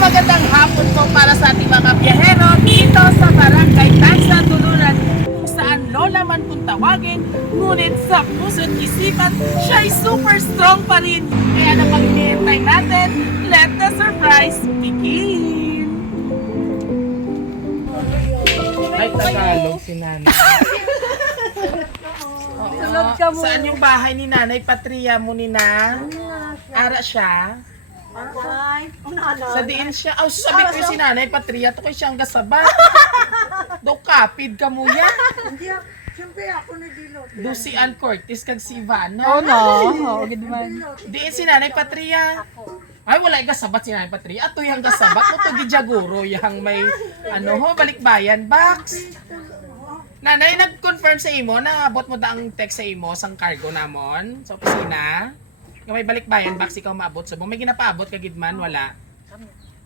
magandang hapon po para sa ating mga biyahero dito sa Barangay Tansa, Tulunan, kung saan lola man kung tawagin, ngunit sa puso't isipan, siya'y super strong pa rin. Kaya na pag-ihintay natin, let the surprise begin! Ay, Tagalog si Nanay. Sulod ka mo. Saan yung bahay ni Nanay Patria mo ni na? Ara siya? Ay, unala. Sa diin siya. Oh, sabi ko si Nanay Patria, to kay siyang gasabat. Do kapid ka mo yan. Hindi ako. Siyempre ako nagdilot. Do si Ann Curtis kag si Ivana. Oh no, oh, good man. Diin si Nanay Patria. Ay, wala yung gasabat si Nanay Patria. Ato yung gasabat. O to gijaguro. Yung may, balikbayan box. Nanay, nag-confirm sa imo na abot mo da ang text sa imo sang cargo namon sa opisina. Nga may balikbayan box ikaw maabot subong. May ginapaabot ka gidman, wala.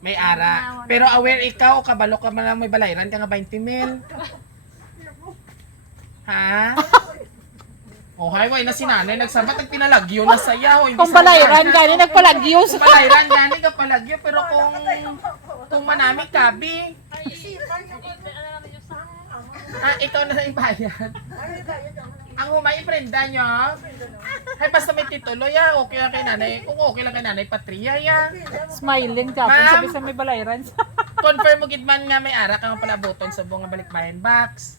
May ara. Pero aware ikaw o kabalo ka man lang may balayran ka nga 20 mil. Ha? Oh, hay way na si Nanay nagsabat ang pinalagyo na sayaw. Kung balayran gani nagpalagyos. Balayran gani ka palagyo pero kung manami kabi. Ikaw na lang ibayad. Ang humay prenda nyo. Ay, basta may titulo ya. Okay lang kay Nanay. Kung okay lang kay Nanay Patria ya. Smiling ka. Ma'am. Sabi sa may balayran. Confirm mo gidman nga may ara ka nga pala buton sa buong balikbayan box.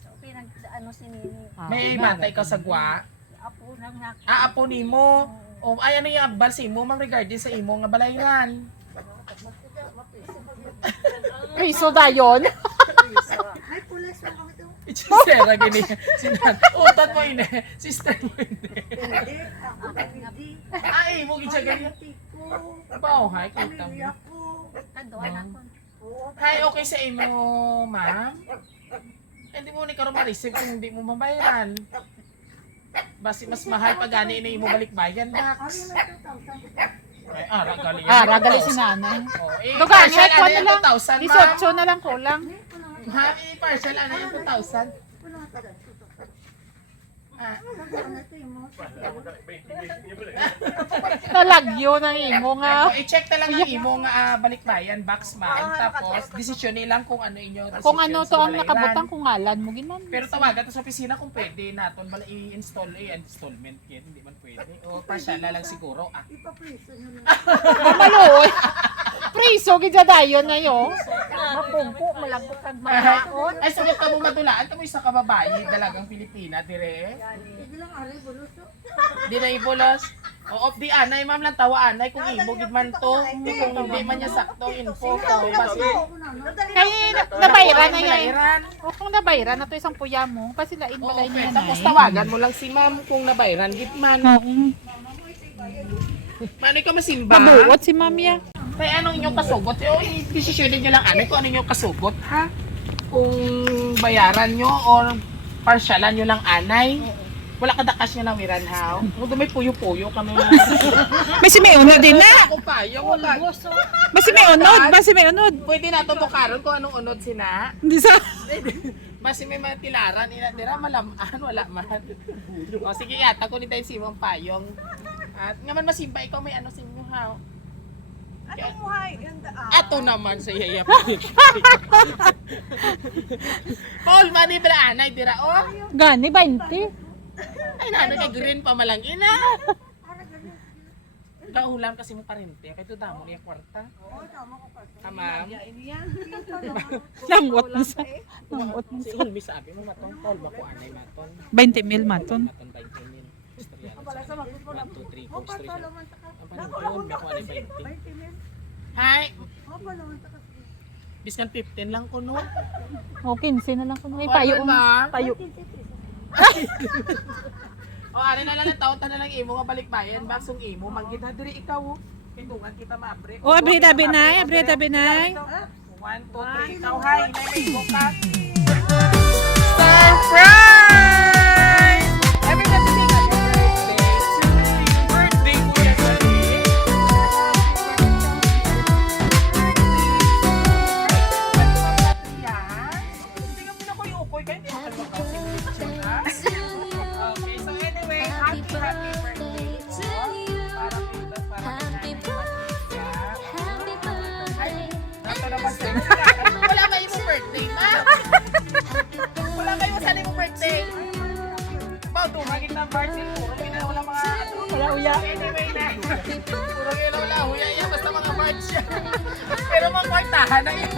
Ano si Nini? May bata ikaw sa gwa. Apo lang na. Apo nimo. O ay ano yung abal sa imo mang regarding sa imo nga balayran. Riso dayon. Ay, pulas lang kami ito. Sera gini. Sinan. Utat mo ine. Sister mo ine. Hindi, ako hindi. Ay, mo gid gani. Tiko. Bao hay kita mo. Pamilya ko. Kaduan ako. Hi, okay sa imo, ma'am? Hindi mo ni karon ma-receive kung hindi mo mabayaran. Basi mas mahal pa gani ini imo balikbayan box. Ay, gali. Ragali si nanay. Oh, Dugan, partial ko na lang. 2,000, ma'am. 18 na lang kulang. Ma'am, i-partial ano yung 2,000? Ah, Nalagyo ng imo nga. i-check na lang ang imo nga balikbayan box, ma'am. Tapos, desisyon nilang kung ano inyo decision Kung ano to sa ang balayran. nakabutang kung ngalan mo ginan. Pero tawagan to sa opisina kung pwede naton bala i-install installment yan, hindi man pwede. O partial na lang siguro. Ipapriso nyo lang. Maloy. Priso gid dayon ngayon. Mapungko, malagkot kag Ay, sulit ka mo matulaan. Ito mo isa ka babae, dalagang Pilipina, dire. Hindi lang ari buluso. Di na ibulos. O, di anay, ma'am lang tawa anay kung imo gid man to. Kung hindi man niya sakto info ko. Basi, Kay nabayran na yan. balayran. O kung nabayran na to isang puya mo, kasi lain Oo, balay niya tapos na. tawagan mo lang si ma'am kung nabayran gid man. Paano ka masimba? Mabuot si mamya. Kaya anong inyong kasugot? O, i-desisyonin nyo lang anay kung ano inyong kasugot, ha? Kung bayaran nyo or parsyalan nyo lang anay. Wala ka dakas nyo nawiran, ha? Kung may puyo-puyo kami. May si may unod din na. Ako pa, yung wala. May si may unod, basi may unod. Pwede na ito bukaron kung anong unod sina. Hindi sa Basi may mga tilaran, dira malamaan, wala man. O sige, yata ko ni tayo si Mong Payong. At nga man masimba, ikaw may ano sa inyo, ha? Anong muhay? Ganda Ato naman sa yayap. Paul, mani bala anay, dira, oh. gani 20. Ay, nano kay green pa malang ina. Kaulam kasi mo parente, kay to damo niya kwarta. Tamam. Langot na sa. Langot na Si sa. Ulmi sabi mo matong Paul, bako anay maton. 20 mil maton. Maton 20 mil. Istorya. 1, 2, 3, 4, 3. Ang panahon, bako anay 20. Hi. Biskan 15 lang ko no. O 15 na lang ko. May payo. Payo. O ano na lang taon na lang imo nga balikbayan, baksong imo manggid ha diri ikaw. Pintungan kita maabre. O abri tabi nay, 1, 2, 3 ikaw hay, inay imo ka. Surprise! Every time you sing happy birthday to you. Birthday mo yesterday. Hindi ka pinakuy-ukoy kayo, hindi ka kalmakasing picture ha. Okay, so anyway, happy birthday po. Para kita, para kita. Wala kayo mo birthday, ma. Wala kayo mo sana yung birthday. Bao, tumagit ng birthday. Puro wala mga Wala uya. anyway na. Puro wala huya yan. Basta mga birds yan. Pero mga kwartahan na yan.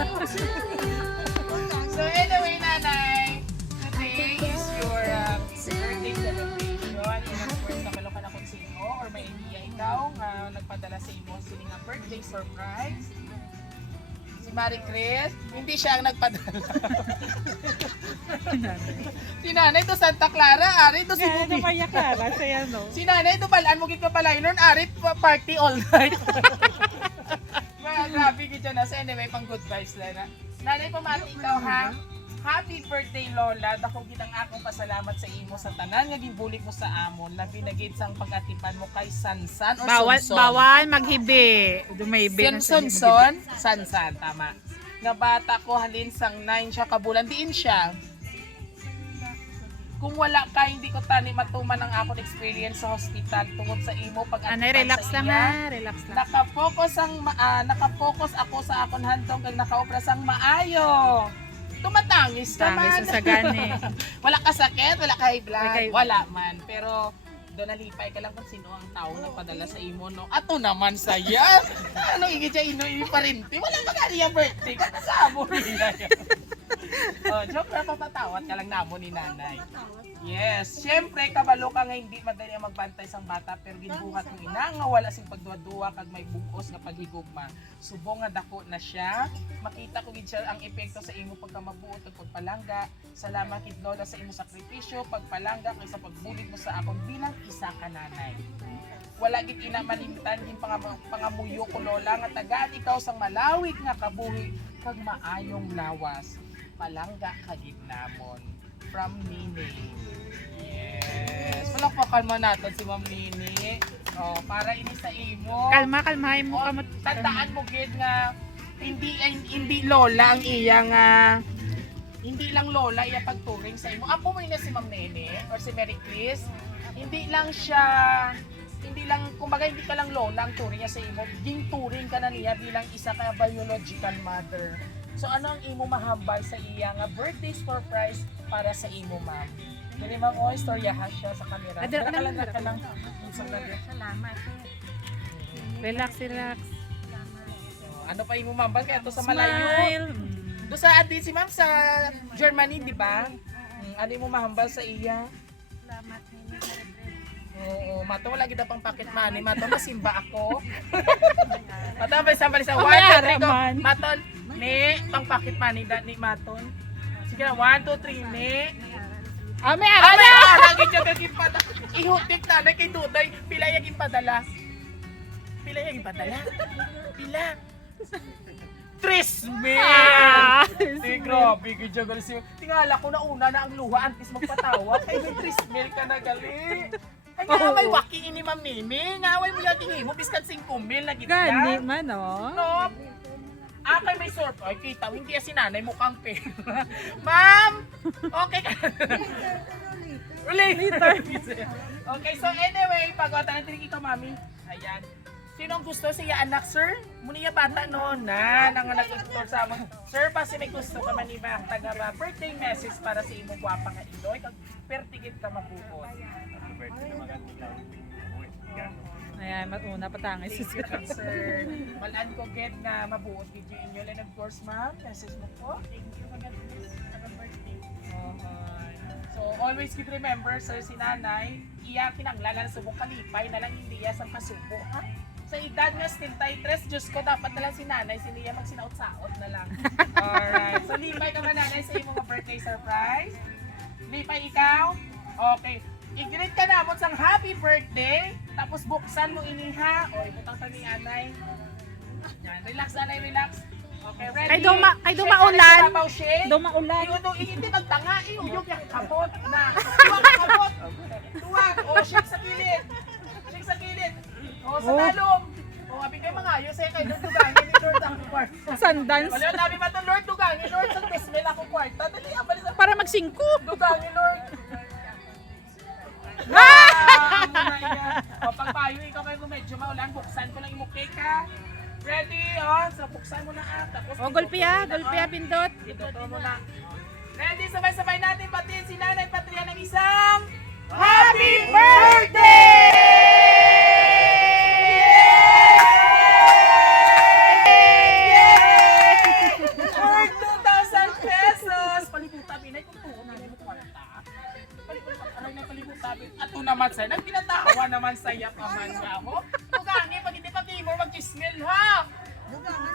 So anyway, nanay. Today is your birthday celebration. And of course, kabalo ka na kung sino or may idea ikaw nga nagpadala sa imo sila nga birthday surprise. Si Marie Chris, hindi siya ang nagpadala. Si nanay to Santa Clara, ari to si Kaya Bubi. na kaya Clara, saya no. Si nanay to balaan mo gid ka pala inon, ari party all night. Mga grabe gid na. So anyway, pang good vibes lang na. Nanay, pamati ikaw ha. Happy birthday, Lola. Dako gid ang akong pasalamat sa imo sa tanan nga gibulig mo sa amon. Labi na gid sang pag-atipan mo kay Sansan or Sonson. Bawal maghibi. Dumaybi na sa Sonson, Sansan, tama. Nga bata ko halin sang 9 siya kabulan, diin siya. Kung wala ka, hindi ko tani matuman ang akong experience sa hospital tungod sa imo pag-atipan Anay, relax sa lang iya. ha. Relax lang. Nakapokus ako sa akong handong kag nakaobra sang maayo. Tumatangis Tangis naman. sa gani. Wala ka sakit, wala ka high blood, Okay. wala man. Pero doon nalipay ka lang kung sino ang tao nagpadala sa imo, no? Ato naman saya. Ano igi dya ino pa rin? Wala pa gani yung birthday. Kasama niya. Oh, joke lang, papatawat ka lang namo ni nanay. Yes, syempre kabalo ka nga hindi madali ang magbantay sang bata pero ginbuhat mo ina nga wala sing pagduwa-duwa kag may bugos nga paghigugma. Subong nga dako na siya. Makita ko gid siya ang epekto sa imo pagkamabuot ug pagpalangga. Salamat kid Lola sa imo sakripisyo, pagpalangga kay sa pagbulig mo sa akon bilang isa ka nanay. Wala gid ina malimtan gin pangamuyo ko Lola nga tagaan ikaw sang malawig nga kabuhi kag maayong lawas. Palangga ka gid namon. From Nini. Yes. Palakpakan mo natin si Ma'am Nini. Oh, para ini sa imo. Kalmahin mo Oh, ka mo. tandaan mo gid nga hindi lola ang iya nga hindi lang lola iya pagturing sa imo. Apo mo na si Ma'am Nene or si Mary Chris. Hindi lang kumbaga hindi ka lang lola ang turing niya sa imo. Ginturing ka na niya bilang isa ka biological mother. So ano ang imo mahambal sa iya nga birthday surprise para sa imo, ma'am? Dili ma'am, istoryahan siya sa camera. Adel, Daka lang. Salamat. Relax. Ano pa imo ma'am? Kaya to sa malayo. Smile. Do sa adi si ma'am sa Germany, di ba? Ano imo mahambal sa iya? Salamat ni Oo, mato wala gid pang pocket money, mato masimba ako. Mato ba sa Mamaya 1 2 3 raman. Maton, ni pang pocket money da ni maton. Sige na 1 2 3 ni. May Lagi siya kaging padala. Ihutik na na kay Dudoy. Pila yung padala? Pila? Tris mil! Grabe, gidya gali siya. Tingala ko na una na ang luha, antes magpatawa. Kaya may 3 mil ka na gali. Ay nga, may waki ini Ma'am Nini. Ngaway mo yung tingin mo, biskan 5 mil na gitya. Gani man oh. No. Kay may surf. Ay, kita, hindi yan si nanay mukhang pera. Ma'am! Okay ka. Later. Okay, so anyway, pag-otan natin ikaw, mami. Ayan. Sino ang gusto siya anak, sir? Muniya bata noon na nangalag-istor sa amon. Sir, pa si may gusto ka maniba taga birthday message para sa imong gwapa nga Iloy. Kag pertigit ka mabukod. Ayan, matuna patangay si sir. Sir, malaan ko get na mabuot gid yung inyo. And of course, ma'am, message mo po. Thank you kagad happy birthday. So, always keep remember, sir, si nanay, iya kinanglalan sa subong kalipay na lang hindi iya sa kasubo, ha? Sa edad nga still tayo tres, Diyos ko, dapat na lang si nanay, si Lia magsinaot-saot na lang. Alright. So, lipay ka ba nanay sa iyong mga birthday surprise? Lipay ikaw? Okay. I-greet ka na mo sang happy birthday, tapos buksan mo iniha. O, ibutang sa ni anay. Yan, relax anay, relax. Okay, ready? Kay duma Shake ulan. ka na sa babaw, shake. Dumaulan. Hindi magtanga, uyog yung kapot na. Tuwa ka kapot. Tuwa. O, shake sa gilid. Shake sa gilid. O, sa talong. O, abing kayo mga ayos eh. Kayo doon dugangin ni Lord ang kwarta. Sundance. Wala, nabi ba ito, Lord, dugangin, Lord, sa dismel ako kwarta. Dali, abalis ang Para magsingko. dugangin, Lord. O, pagpayo, ikaw kayo medyo maulan, buksan ko lang yung cake ha. Ready? Oh, so buksan mo na tapos O, gulpiya, pindot. Ito mo na. Ready? Sabay-sabay natin batiin si Nanay Patria ng isang Happy Birthday! For 2,000 pesos! Palibutabi na kung tuon na mo kwarta. Palibutabi. At ito naman sa'yo, nagpinatawa naman sa'yo paman ka mo. Tugani, pag hindi pa mo mag-ismil ha!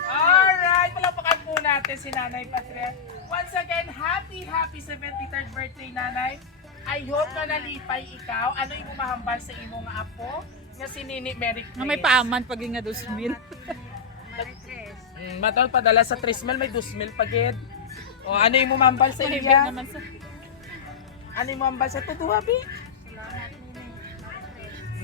Alright, palapakan po natin si Nanay Patria. Once again, happy 73rd birthday, Nanay. I hope na nalipay ikaw. Ano yung umahambal sa imong apo? Nga si Nini Mary Chris. Nga may paaman pag nga 2,000. Matol, padala sa 3,000, may 2,000 pagid. O, ano yung umahambal sa Pahibig iya? naman sa... Ano yung umahambal sa tutuhabi?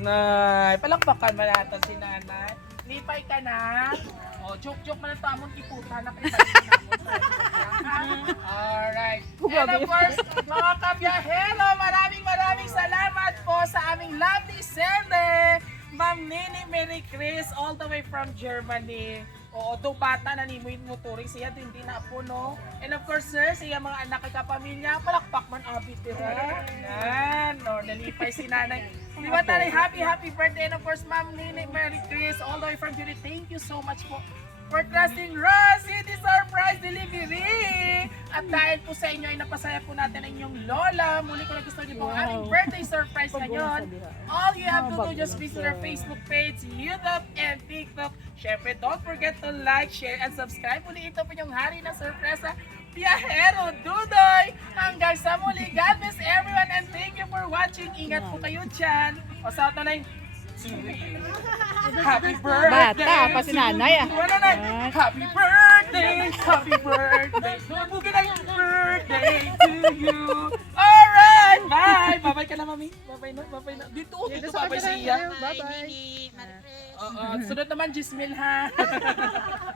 Nay, palakpakan mo natin si Nanay. Lipay ka na. O, joke-joke man ang tamon iputa na kayo. Alright. And of course, mga kabiyahero, maraming salamat po sa aming lovely sender, Ma'am Nini Mary Chris, all the way from Germany. Oo, do bata na ni mo turing siya, hindi na po, no? And of course, sir, siya mga anak at kapamilya, palakpak man abit tira. Yan, no, nalipay si Nanay. Di ba Nanay, happy birthday. And of course, Ma'am Nini Mary Chris, all the way from Germany. Thank you so much po for trusting Ross City Surprise Delivery! At dahil po sa inyo ay napasaya po natin ang inyong lola. Muli ko na gusto niyo po ang aming birthday surprise ngayon. All you have to do, just visit our Facebook page, YouTube, and TikTok. Syempre, don't forget to like, share, and subscribe. Muli ito po yung hari ng sorpresa, Biyahero Dudoy! Hanggang sa muli, God bless everyone and thank you for watching. Ingat po kayo dyan. O sa ito na yung Happy birthday! Bata, pa si Nanay, ah. Wala na. Happy birthday! Happy birthday! Bugin na yung birthday to you! Alright! Bye! Bye-bye ka na, mami. Bye-bye na. Dito bye-bye sa iya. Bye-bye. Sunod naman, Jismil ha.